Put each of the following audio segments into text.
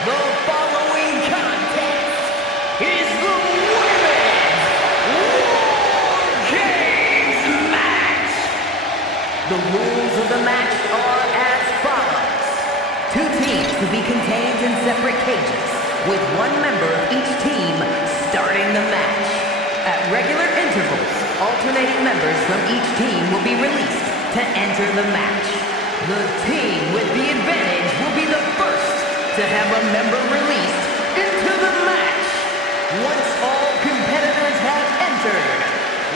The following contest is the Women's War Games match. The rules of the match are as follows. 2 teams to be contained in separate cages, with 1 member of each team starting the match. At regular intervals, alternating members from each team will be released to enter the match. The team with the advantage will be the first to have a member released into the match. Once all competitors have entered,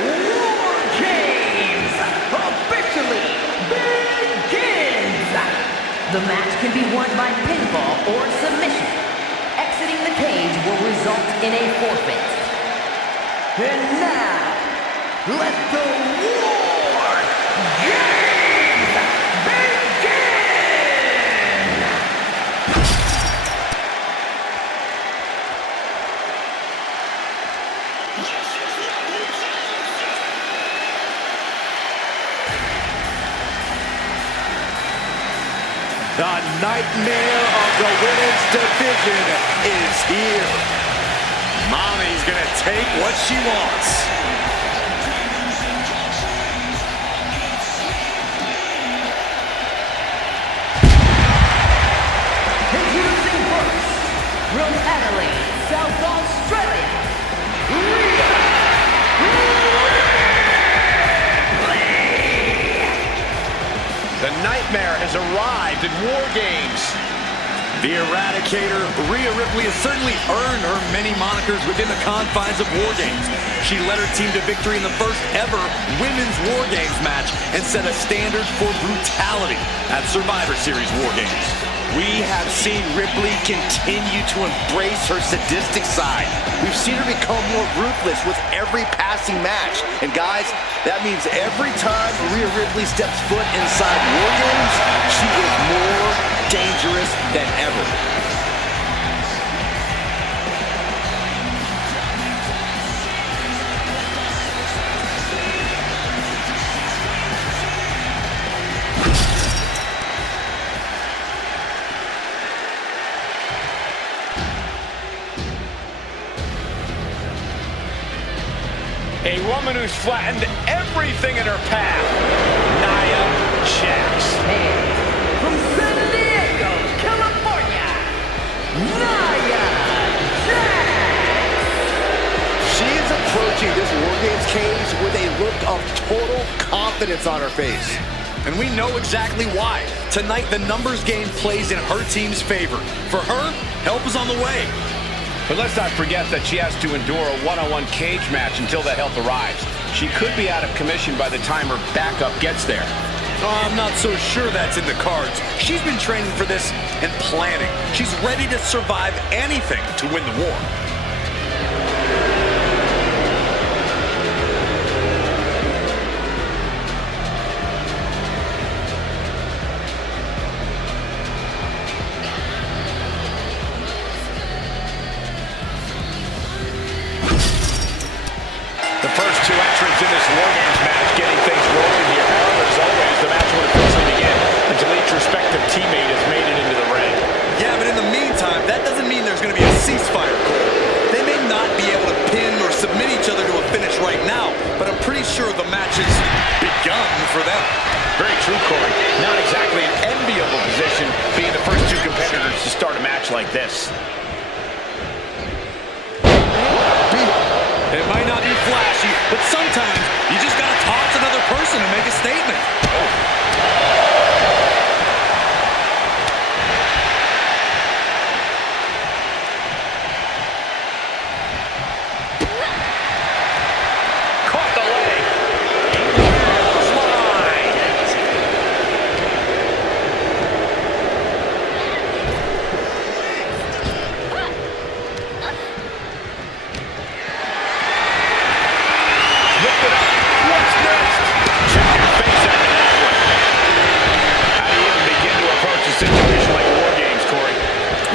War Games officially begins! The match can be won by pinfall or submission. Exiting the cage will result in a forfeit. And now, let the War Games begin! The nightmare of the women's division is here. Mommy's gonna take what she wants. Introducing first, from Adelaide, South Australia, Rhea Ripley! The nightmare has arrived at War Games. The Eradicator, Rhea Ripley, has certainly earned her many monikers within the confines of War Games. She led her team to victory in the first ever Women's War Games match and set a standard for brutality at Survivor Series War Games. We have seen Ripley continue to embrace her sadistic side. We've seen her become more ruthless with every passing match. And guys, that means every time Rhea Ripley steps foot inside War Games, she is more dangerous than ever. A woman who's flattened everything in her path, Nia Jax. And from San Diego, California, Nia Jax! She is approaching this War Games cage with a look of total confidence on her face. And we know exactly why. Tonight, the numbers game plays in her team's favor. For her, help is on the way. But let's not forget that she has to endure a one-on-one cage match until that help arrives. She could be out of commission by the time her backup gets there. I'm not so sure that's in the cards. She's been training for this and planning. She's ready to survive anything to win the war. The first 2 entrants in this War Games match getting things rolling here. However, as always, the match won't officially begin until each respective teammate has made it into the ring. Yeah, but in the meantime, that doesn't mean there's going to be a ceasefire, Cole. They may not be able to pin or submit each other to a finish right now, but I'm pretty sure the match has begun for them. Very true, Corey. Not exactly an enviable position being the first 2 competitors to start a match like this. It might not be flashy, but sometimes you just got to toss another person to make a statement. Caught the leg. Clothesline. Lift it up. What's next? Check your face after that one. How do you even begin to approach a situation like War Games, Corey?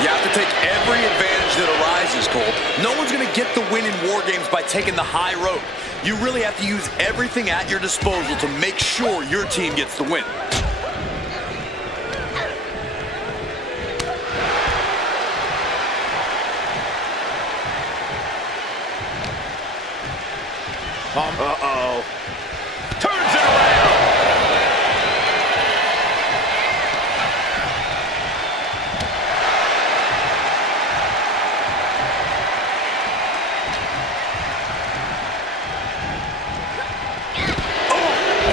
You have to take every advantage that arises, Cole. No one's going to get the win in War Games by taking the high road. You really have to use everything at your disposal to make sure your team gets the win. Uh-oh. Turns it around.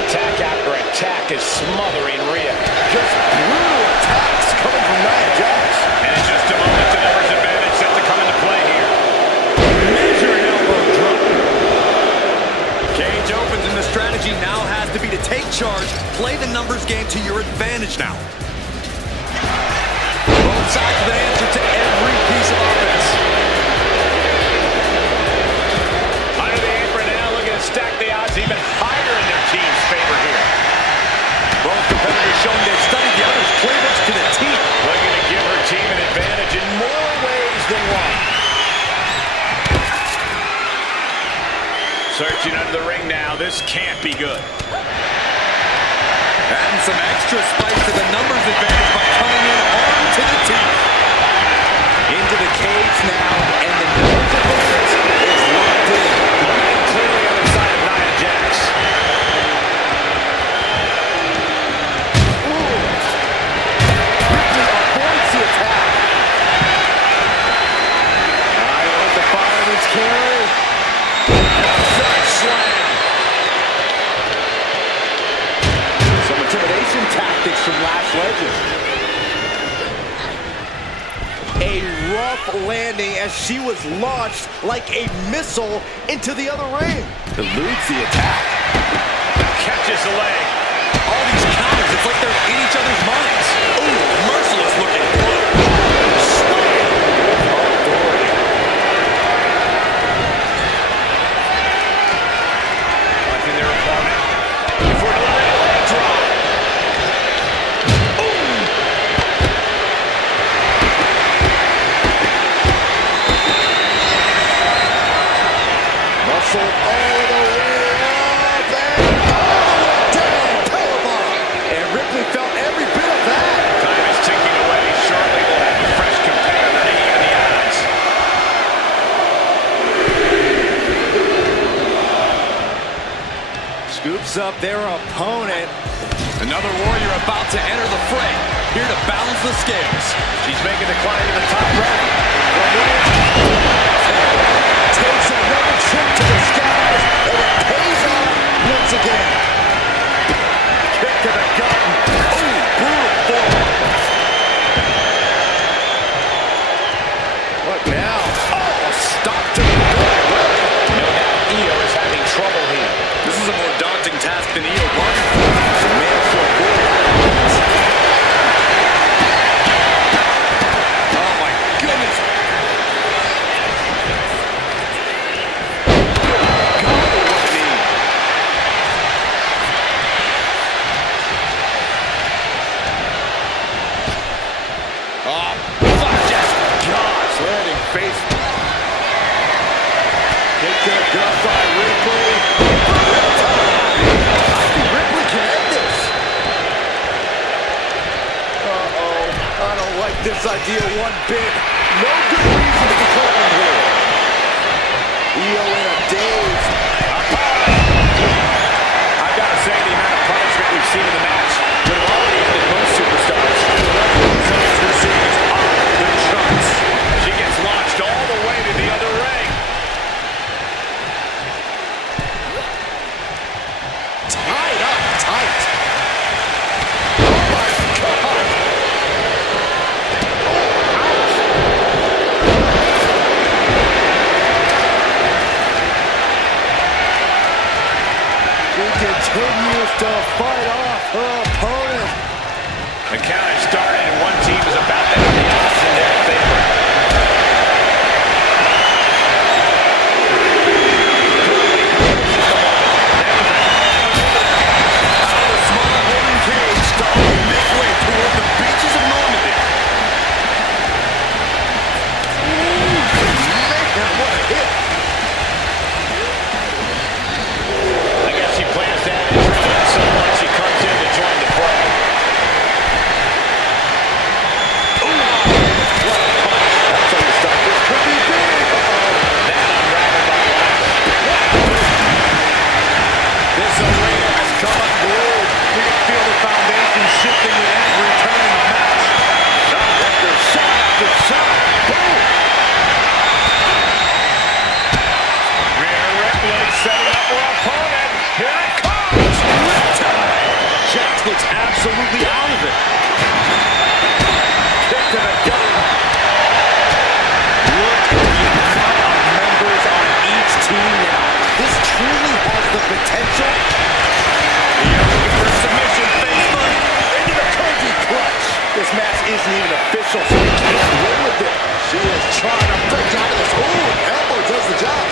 Attack after attack is smothering Rhea. Just brutal attacks coming from Nia Jax. And in just a moment, the numbers advantage set to come into play here. Measuring elbow drop. Cage opens and the strategy now has to be to take charge, play the numbers game to your advantage now. Both sides with an answer to every piece of offense. Under the apron now, looking to stack the odds even higher in their team's favor here. Both competitors showing they've studied the other's playbooks to the team. Looking to give her team an advantage in more ways than one. Searching under the ring now. This can't be good. Adding some extra spice to the numbers advantage by coming in armed to the teeth. Into the cage now, and the numbers advantage is locked in. Looking clearly on the side of Nia Jax. Ripley avoids the attack. I don't want the fireman's carry. Slam. Some intimidation tactics from Last Legend. A rough landing as she was launched like a missile into the other ring. Eludes the attack. Catches the leg. All these counters, it's like they're in each other's minds. Ooh, merciless looking blow. Slam. Authority. Watching their opponent. Before delivering a leg drop. Muscle all the way up and all the way down. Powerbomb. And Ripley felt every bit of that. Time is ticking away. Shortly we'll have a fresh competitor hanging on the odds. Scoops up their opponent. Another warrior about to enter the fray, here to balance the scales. She's making the climb to the top rope. Takes another trip to the skies, and it pays off once again. Kick to the gut. Ooh, brutal forward. What now? Oh, stop to the gut. No doubt Io is having trouble here. This is a more daunting task than Io bargained for. The man for good. Oh my goodness. Landing face. Kick to the gut by Ripley. I think Ripley can end this. Uh-oh. I don't like this idea one bit. No good reason to be calling here. Io in a daze. I've got to say, the amount of punishment we've seen in the match would have already ended most superstars. The level of resilience we're seeing is off the charts. She gets launched all the way to the other ring. Tied up tight. Oh my God. She continues to fight off her opponent. The count has started, and one team is about to have the odds in their favor. Out of the small holding cage, starting midway toward the beaches of Normandy. Man, what a hit. I guess she plans to have adrenaline so once she comes controversial, so he can't win with it. She is trying to break out of this. Ooh, elbow does the job.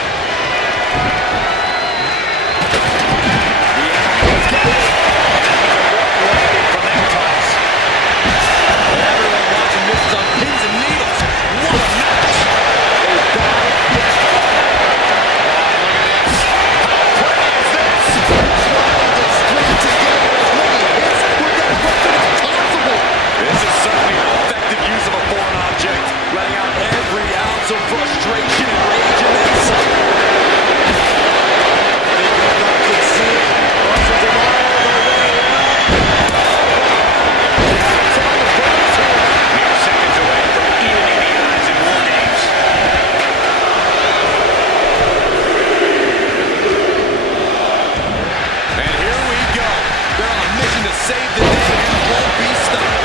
Everyone watching this is on pins and needles. What a match! This is certainly an effective use of a foreign object, letting out every ounce of frustration and rage in that sight. Mere seconds away from evening the odds in War Games. And here we go. They're on a mission to save the day and won't be stopped.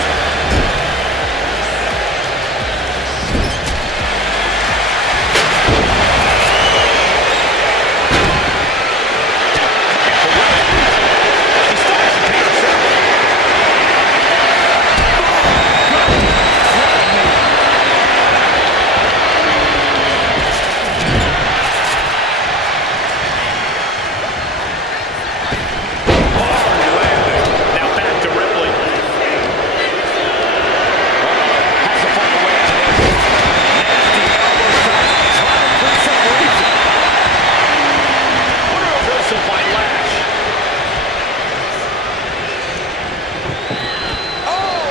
Now back to Ripley. Has to find a way out of this. Nasty elbow shot. Trying to bring separation. What a reversal by Lash. Oh!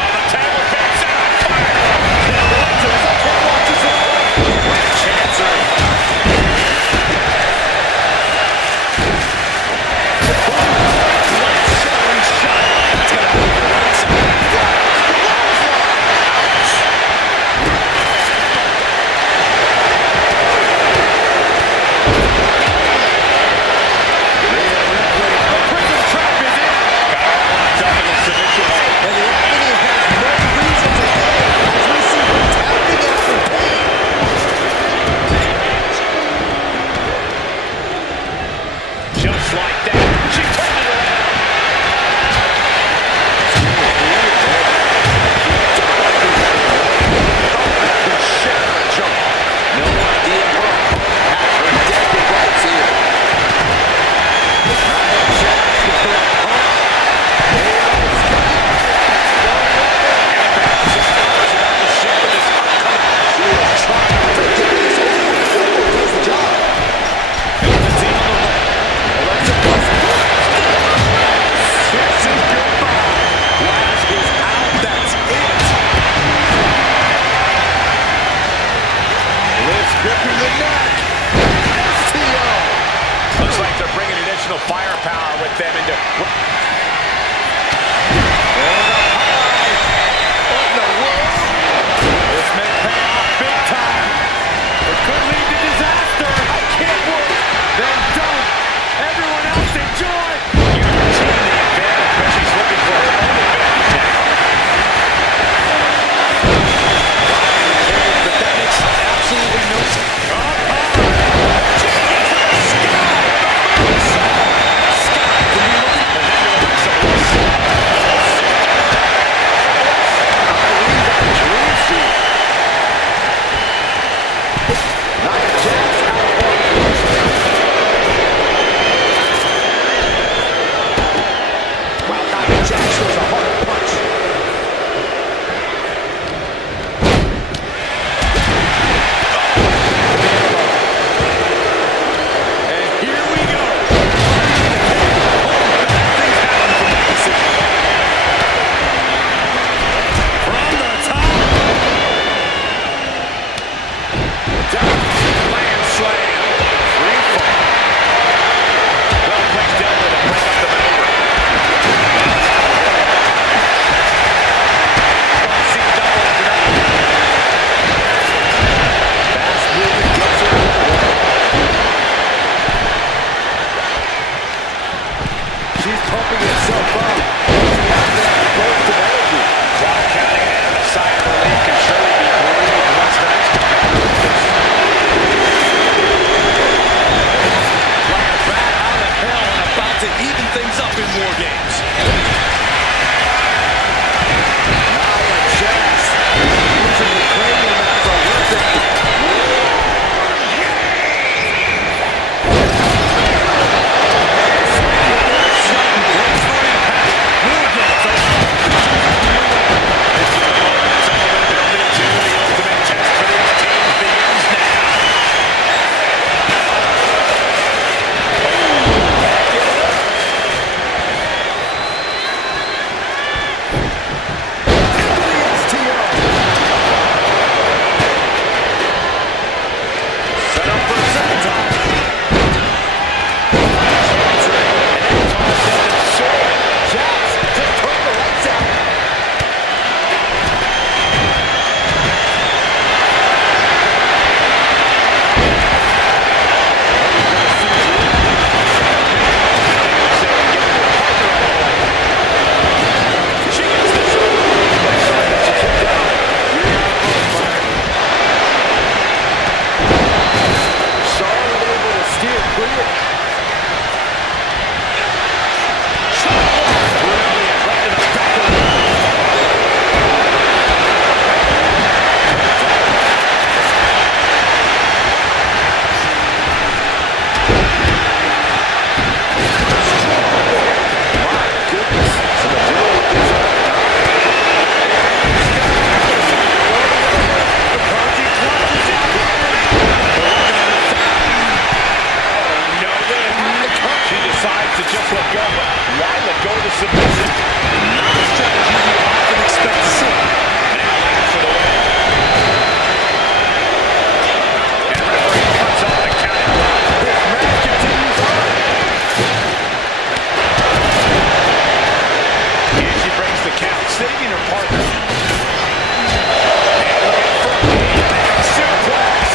On the table, kicks out. Fire! Can't watch this all. Great chancery. Just like that, she turned it around. No idea her opponent has redemptive rights here. Nia Jax with her opponent. She's talking about the shape of this upcoming. She is trying to get this over. Does the job. Velveteen on the right. Alexa plus this is goodbye. Lash is out. That's it. Liz gripping the neck. STO. Looks like they're bringing additional firepower with them into. What in the world? This may pay off big time. It could lead to disaster. I can't work. Then don't. Everyone else enjoy. You retain the advantage, but she's looking for her own advantage now. But that makes absolutely no sense. to even things up in War Games. saving her partner. And looking for a suplex.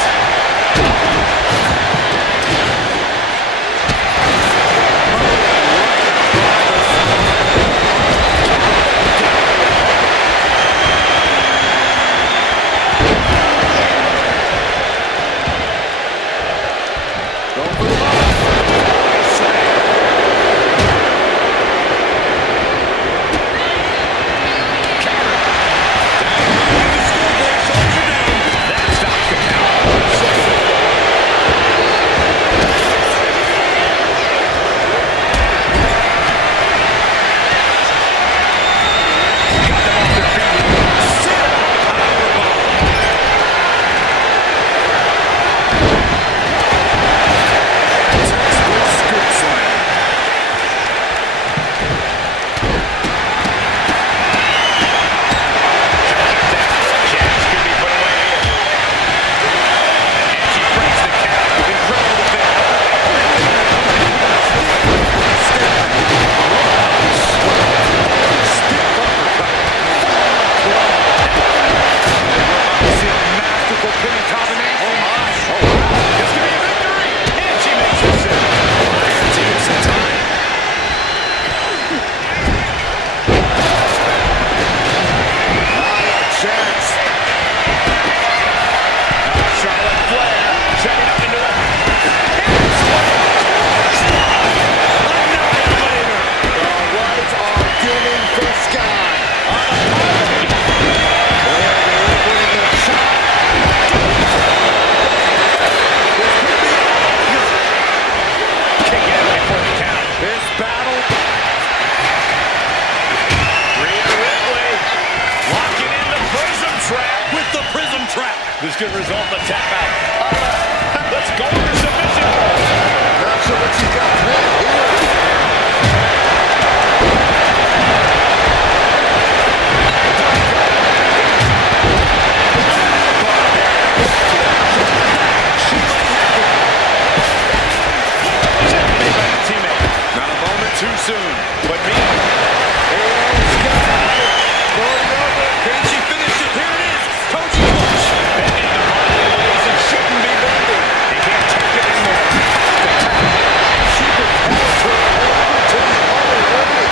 This could result in a tap out. Let's go for submission. Not sure what you got planned here. Not a moment too soon, but me. Can she finish it? Here it is. Coach Clutch. Bending the body in ways it shouldn't be bending. He can't take it anymore. She could pass her over to the other way.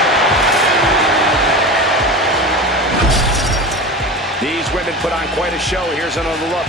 These women put on quite a show. Here's another look.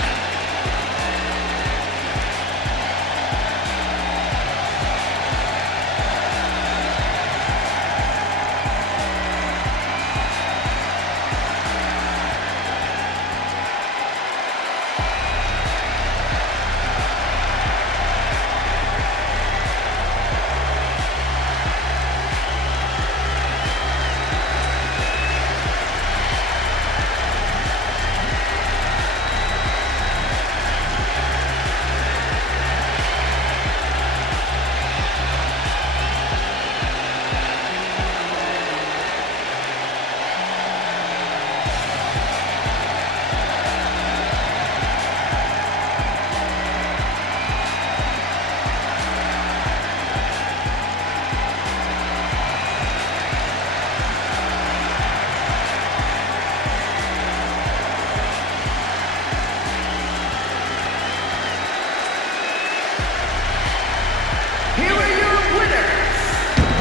Here are your winners,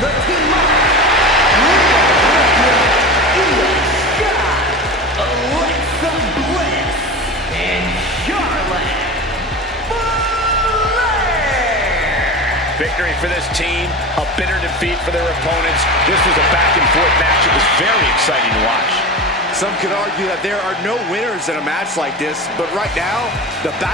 the team of Nia Jax, Alexa Bliss, and Charlotte Flair. Victory for this team, a bitter defeat for their opponents. This was a back-and-forth match. It was very exciting to watch. Some could argue that there are no winners in a match like this, but right now, the battle